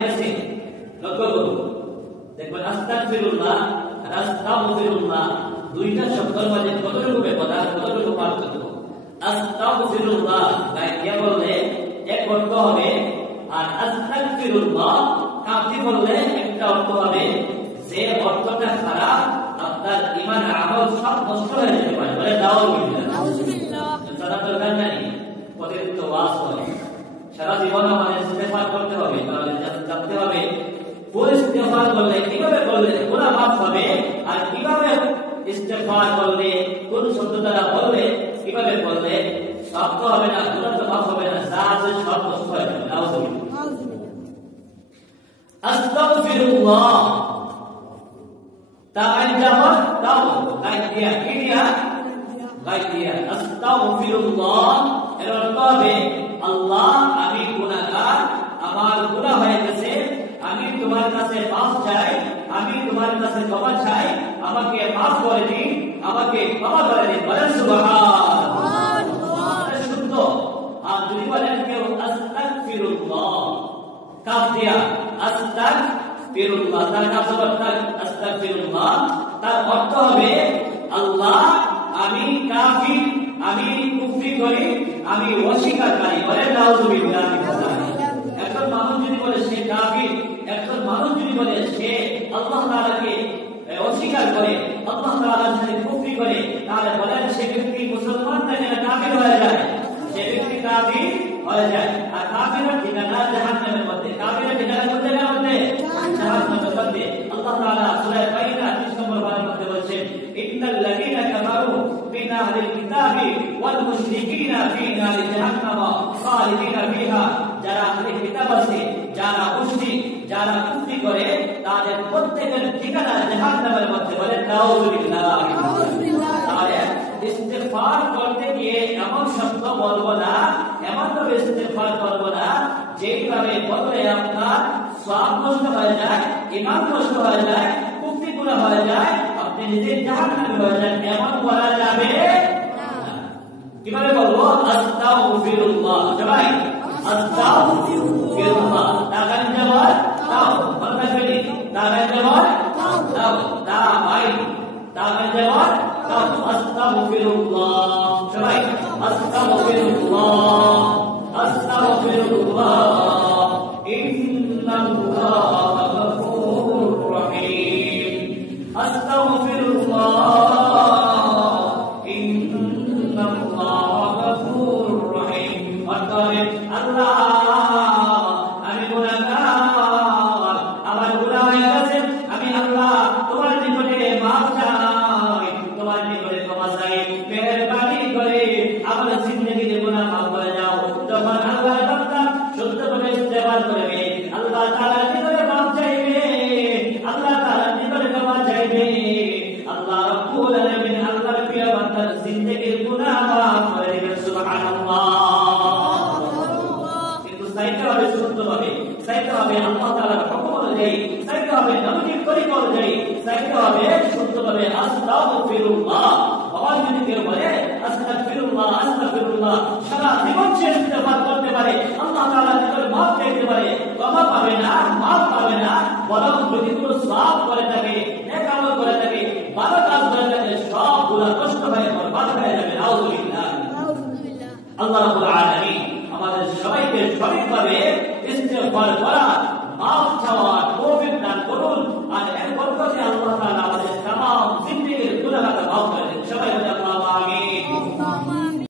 আছে লক্ষ্য করুন দেখবেন আস্তাগফিরুল্লাহ আর আস্তাগফিরুল্লাহ দুইটা শব্দের মধ্যে কতটুকু ব্যবধান কতটুকু পার্থক্য আস্তাগফিরুল্লাহ গায়ে বললে এক অর্থ হবে আর আস্তাগফিরুল্লাহ কাফি বললে একটা অর্থ হবে যে অর্থটা খারাপ আপনার ঈমান আমল সব নষ্ট হয়ে যেতে পারে বলে নাউযুবিল্লাহ সারা দরকার নেই অতিরিক্ত ওয়াজ হয় সারা জীবন আমাদের ইস্তেগফার করতে হবে তাহলে জানতে হবে কোন ইস্তেগফার করলে কিভাবে করলে গুনাহ মাফ হবে আর কিভাবে ইস্তেগফার করলে কোন শব্দ দ্বারা বললে কিভাবে বললে সব তো হবে না গুনাহ তো মাফ হবে না যা আছে সব নষ্ট হয়ে যাবে নাউযুবিল্লাহ আস্তাগফিরুল্লাহ তাআজ্জামা তাও গাইদিয়া কিয়া গাইদিয়া আস্তাগফিরুল্লাহ এর অর্থ হবে আল্লাহ আমি গুনাহগার আমার গুনাহ হয়ে গেছে আমি তোমার কাছে মাফ চাই আমি তোমার কাছে ক্ষমা চাই আমাকে মাফ করে দিন আমাকে ক্ষমা করে দিন বলেন সুবহানাল্লাহ শুদ্ধ আর যদি বলেন কেউ আস্তাগফিরুল্লাহ কাফ দিয়া আস্তাগফিরুল্লাহ তার কাছে আস্তাগফিরুল্লাহ তার অর্থ হবে আল্লাহ আমি কাফির আমি কুফরি করি আমি অস্বীকারী বলে নাউযুবিল্লাহ একজন মানুষ যদি বলে সে কাফির একজন মানুষ যদি বলে সে আল্লাহ তাআলাকে অস্বীকার করে আল্লাহ তাআলার সাথে কুফরি করে তাহলে বলেন সে ব্যক্তি মুসলমান থেকে কাফির হয়ে যায় সে ব্যক্তি কাফির হয়ে যায় আর কাফিরের ঠিকানা জাহান্নামের মধ্যে কাফিরের ঠিকানা কোথায় মধ্যে জাহান্নামের মধ্যে আল্লাহ তাআলা সূরা বাইনা 30 নম্বর বারের মধ্যে বলেছেন ইন্নাল লাযীনা কাফারু من أهل الكتاب والمشركين في نار جهنم خالدين فيها যারা আহলে কিতাব আছে যারা মুশরিক যারা কুফরি করে তাদের প্রত্যেকের ঠিকানা জাহান্নামের মধ্যে বলে নাউযুবিল্লাহ তাহলে ইস্তিগফার করতে গিয়ে এমন শব্দ বলবো না এমন ভাবে ইস্তিগফার করব না যেইভাবে বললে আপনার সওয়াব নষ্ট হয়ে যায় ঈমান নষ্ট হয়ে যায় কুফরি গুনাহ হয়ে যায় আপনি নিজে জাহান্নামে হয়ে যান এমন বলা যাবে না কিভাবে বলবো আস্তাগফিরুল্লাহ সবাই আস্তাগফিরুল্লাহ তাগান জবর তাও বলতে পারি তাগান জবর তাও তা ভাই তাগান জবর তাও আস্তাগফিরুল্লাহ সবাই আস্তাগফিরুল্লাহ আস্তাগফিরুল্লাহ ইন্নাল্লাহা গফুরুর রহিম আস্তাগফিরুল্লাহ সারা জীবন সে ইস্তেগফার করতে পারে আল্লাহ তাআলা তাকে মাফ করতে পারে ক্ষমা পাবে না মাফ পাবে না বরং যদি কোনো সওয়াব করে থাকে